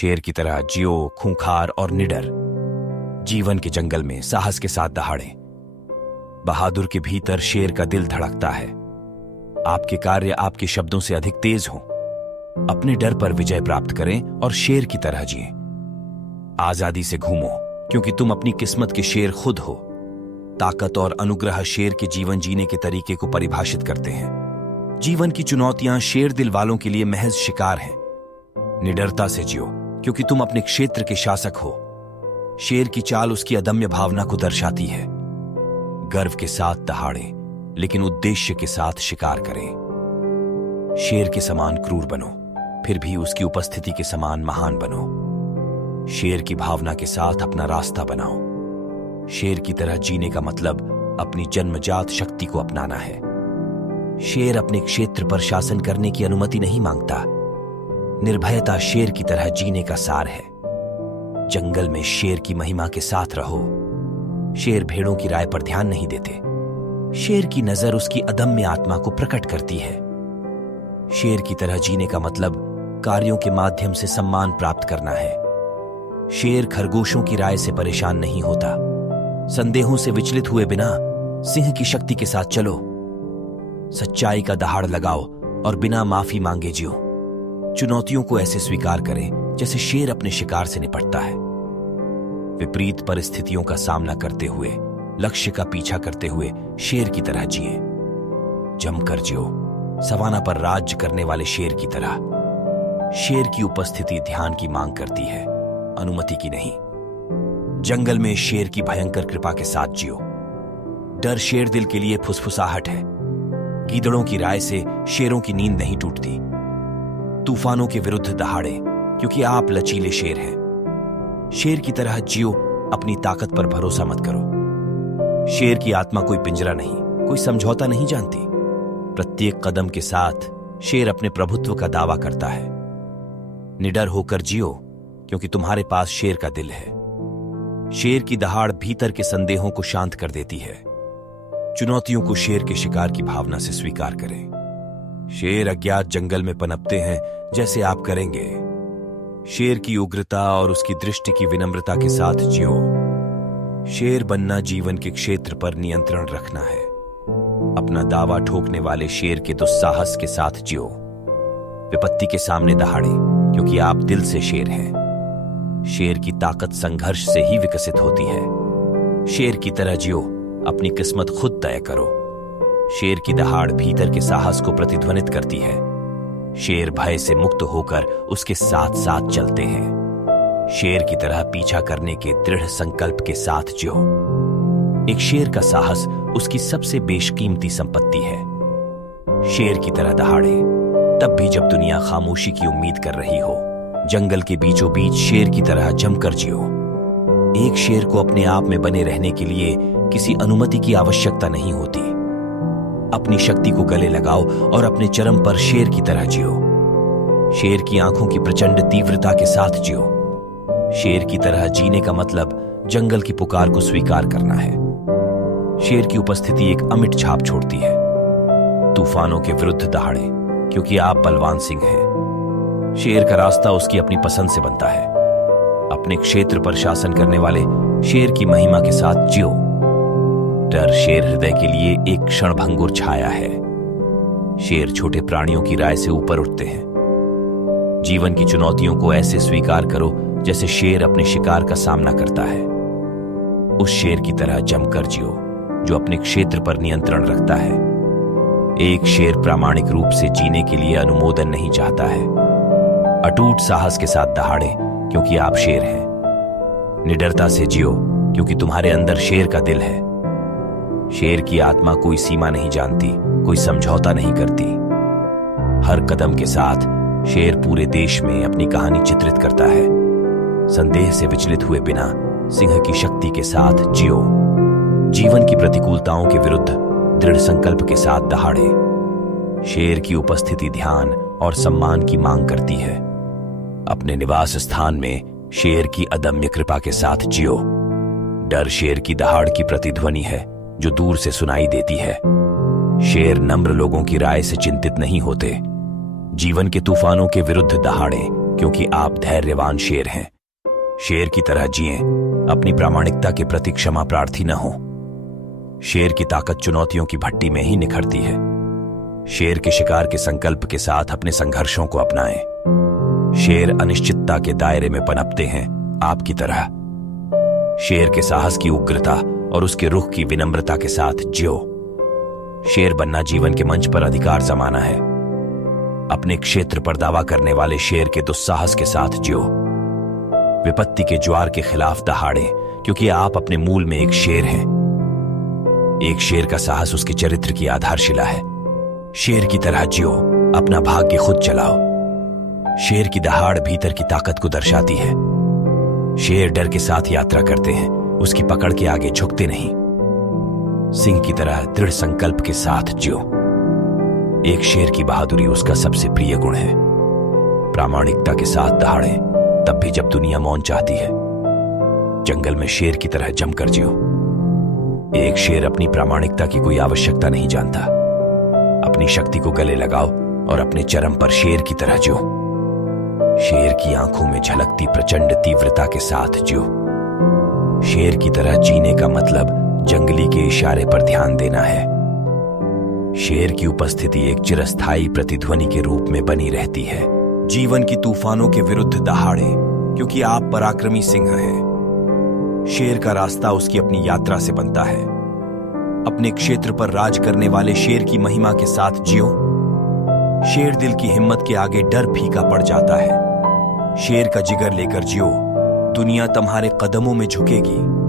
शेर की तरह जियो, खूंखार और निडर। जीवन के जंगल में साहस के साथ दहाड़े। बहादुर के भीतर शेर का दिल धड़कता है। आपके कार्य आपके शब्दों से अधिक तेज हों। अपने डर पर विजय प्राप्त करें और शेर की तरह जिए। आजादी से घूमो, क्योंकि तुम अपनी किस्मत के शेर खुद हो। ताकत और अनुग्रह शेर के जीवन जीने के तरीके को परिभाषित करते हैं। जीवन की चुनौतियां शेर दिल वालों के लिए महज शिकार हैं। निडरता से जियो, क्योंकि तुम अपने क्षेत्र के शासक हो। शेर की चाल उसकी अदम्य भावना को दर्शाती है। गर्व के साथ दहाड़ें, लेकिन उद्देश्य के साथ शिकार करें। शेर के समान क्रूर बनो, फिर भी उसकी उपस्थिति के समान महान बनो। शेर की भावना के साथ अपना रास्ता बनाओ। शेर की तरह जीने का मतलब अपनी जन्मजात शक्ति को अपनाना है। शेर अपने क्षेत्र पर शासन करने की अनुमति नहीं मांगता। निर्भयता शेर की तरह जीने का सार है। जंगल में शेर की महिमा के साथ रहो। शेर भेड़ों की राय पर ध्यान नहीं देते। शेर की नजर उसकी अदम्य आत्मा को प्रकट करती है। शेर की तरह जीने का मतलब कार्यों के माध्यम से सम्मान प्राप्त करना है। शेर खरगोशों की राय से परेशान नहीं होता। संदेहों से विचलित हुए बिना सिंह की शक्ति के साथ चलो। सच्चाई का दहाड़ लगाओ और बिना माफी मांगे जियो। चुनौतियों को ऐसे स्वीकार करें जैसे शेर अपने शिकार से निपटता है। विपरीत परिस्थितियों का सामना करते हुए, लक्ष्य का पीछा करते हुए शेर की तरह जिए। जमकर जियो, सवाना पर राज्य करने वाले शेर की तरह। शेर की उपस्थिति ध्यान की मांग करती है, अनुमति की नहीं। जंगल में शेर की भयंकर कृपा के साथ जियो। डर शेर दिल के लिए फुसफुसाहट है। गीदड़ों की राय से शेरों की नींद नहीं टूटती। तूफानों के विरुद्ध दहाड़े, क्योंकि आप लचीले शेर हैं। शेर की तरह जियो, अपनी ताकत पर भरोसा मत करो। शेर की आत्मा कोई पिंजरा नहीं, कोई समझौता नहीं जानती। प्रत्येक कदम के साथ शेर अपने प्रभुत्व का दावा करता है। निडर होकर जियो, क्योंकि तुम्हारे पास शेर का दिल है। शेर की दहाड़ भीतर के संदेहों को शांत कर देती है। चुनौतियों को शेर के शिकार की भावना से स्वीकार करें। शेर अज्ञात जंगल में पनपते हैं, जैसे आप करेंगे। शेर की उग्रता और उसकी दृष्टि की विनम्रता के साथ जियो। शेर बनना जीवन के क्षेत्र पर नियंत्रण रखना है। अपना दावा ठोकने वाले शेर के दुस्साहस के साथ जियो। विपत्ति के सामने दहाड़े, क्योंकि आप दिल से शेर हैं। शेर की ताकत संघर्ष से ही विकसित होती है। शेर की तरह जियो, अपनी किस्मत खुद तय करो। शेर की दहाड़ भीतर के साहस को प्रतिध्वनित करती है। शेर भय से मुक्त होकर उसके साथ साथ चलते हैं। शेर की तरह पीछा करने के दृढ़ संकल्प के साथ जियो। एक शेर का साहस उसकी सबसे बेशकीमती संपत्ति है। शेर की तरह दहाड़े, तब भी जब दुनिया खामोशी की उम्मीद कर रही हो। जंगल के बीचों बीच शेर की तरह जमकर जियो। एक शेर को अपने आप में बने रहने के लिए किसी अनुमति की आवश्यकता नहीं होती। अपनी शक्ति को गले लगाओ और अपने चरम पर शेर की तरह जियो। शेर की आंखों की प्रचंड तीव्रता के साथ जियो। शेर की तरह जीने का मतलब जंगल की पुकार को स्वीकार करना है। शेर की उपस्थिति एक अमिट छाप छोड़ती है। तूफानों के विरुद्ध दहाड़े, क्योंकि आप बलवान सिंह हैं। शेर का रास्ता उसकी अपनी पसंद से बनता है। अपने क्षेत्र पर शासन करने वाले शेर की महिमा के साथ जियो। डर शेर हृदय के लिए एक क्षणभंगुर छाया है। शेर छोटे प्राणियों की राय से ऊपर उठते हैं। जीवन की चुनौतियों को ऐसे स्वीकार करो जैसे शेर अपने शिकार का सामना करता है। उस शेर की तरह जमकर जियो जो अपने क्षेत्र पर नियंत्रण रखता है। एक शेर प्रामाणिक रूप से जीने के लिए अनुमोदन नहीं चाहता है। अटूट साहस के साथ दहाड़े, क्योंकि आप शेर हैं। निडरता से जियो, क्योंकि तुम्हारे अंदर शेर का दिल है। शेर की आत्मा कोई सीमा नहीं जानती, कोई समझौता नहीं करती। हर कदम के साथ शेर पूरे देश में अपनी कहानी चित्रित करता है। संदेह से विचलित हुए बिना सिंह की शक्ति के साथ जियो। जीवन की प्रतिकूलताओं के विरुद्ध दृढ़ संकल्प के साथ दहाड़े। शेर की उपस्थिति ध्यान और सम्मान की मांग करती है। अपने निवास स्थान में शेर की अदम्य कृपा के साथ जियो। डर शेर की दहाड़ की प्रतिध्वनि है जो दूर से सुनाई देती है। शेर नम्र लोगों की राय से चिंतित नहीं होते। जीवन के तूफानों के विरुद्ध दहाड़े, क्योंकि आप धैर्यवान शेर हैं। शेर की तरह जिएं, अपनी प्रामाणिकता के प्रति क्षमा प्रार्थी न हो। शेर की ताकत चुनौतियों की भट्टी में ही निखरती है। शेर के शिकार के संकल्प के साथ अपने संघर्षों को अपनाएं। शेर अनिश्चितता के दायरे में पनपते हैं, आपकी तरह। शेर के साहस की उग्रता और उसके रुख की विनम्रता के साथ जियो। शेर बनना जीवन के मंच पर अधिकार जमाना है। अपने क्षेत्र पर दावा करने वाले शेर के दुस्साहस के साथ जियो। विपत्ति के ज्वार के खिलाफ दहाड़ें, क्योंकि आप अपने मूल में एक शेर हैं। एक शेर का साहस उसके चरित्र की आधारशिला है। शेर की तरह जियो, अपना भाग्य खुद चलाओ। शेर की दहाड़ भीतर की ताकत को दर्शाती है। शेर डर के साथ यात्रा करते हैं, उसकी पकड़ के आगे झुकते नहीं। सिंह की तरह दृढ़ संकल्प के साथ जियो। एक शेर की बहादुरी उसका सबसे प्रिय गुण है। प्रामाणिकता के साथ दहाड़े, तब भी जब दुनिया मौन चाहती है। जंगल में शेर की तरह जमकर जियो। एक शेर अपनी प्रामाणिकता की कोई आवश्यकता नहीं जानता। अपनी शक्ति को गले लगाओ और अपने चरम पर शेर की तरह जियो। शेर की आंखों में झलकती प्रचंड तीव्रता के साथ जियो। शेर की तरह जीने का मतलब जंगली के इशारे पर ध्यान देना है। शेर की उपस्थिति एक चिरस्थायी प्रतिध्वनि के रूप में बनी रहती है। जीवन की तूफानों के विरुद्ध दहाड़े, क्योंकि आप पराक्रमी सिंह हैं। शेर का रास्ता उसकी अपनी यात्रा से बनता है। अपने क्षेत्र पर राज करने वाले शेर की महिमा के साथ जियो। शेर दिल की हिम्मत के आगे डर फीका पड़ जाता है। शेर का जिगर लेकर जियो, दुनिया तुम्हारे कदमों में झुकेगी।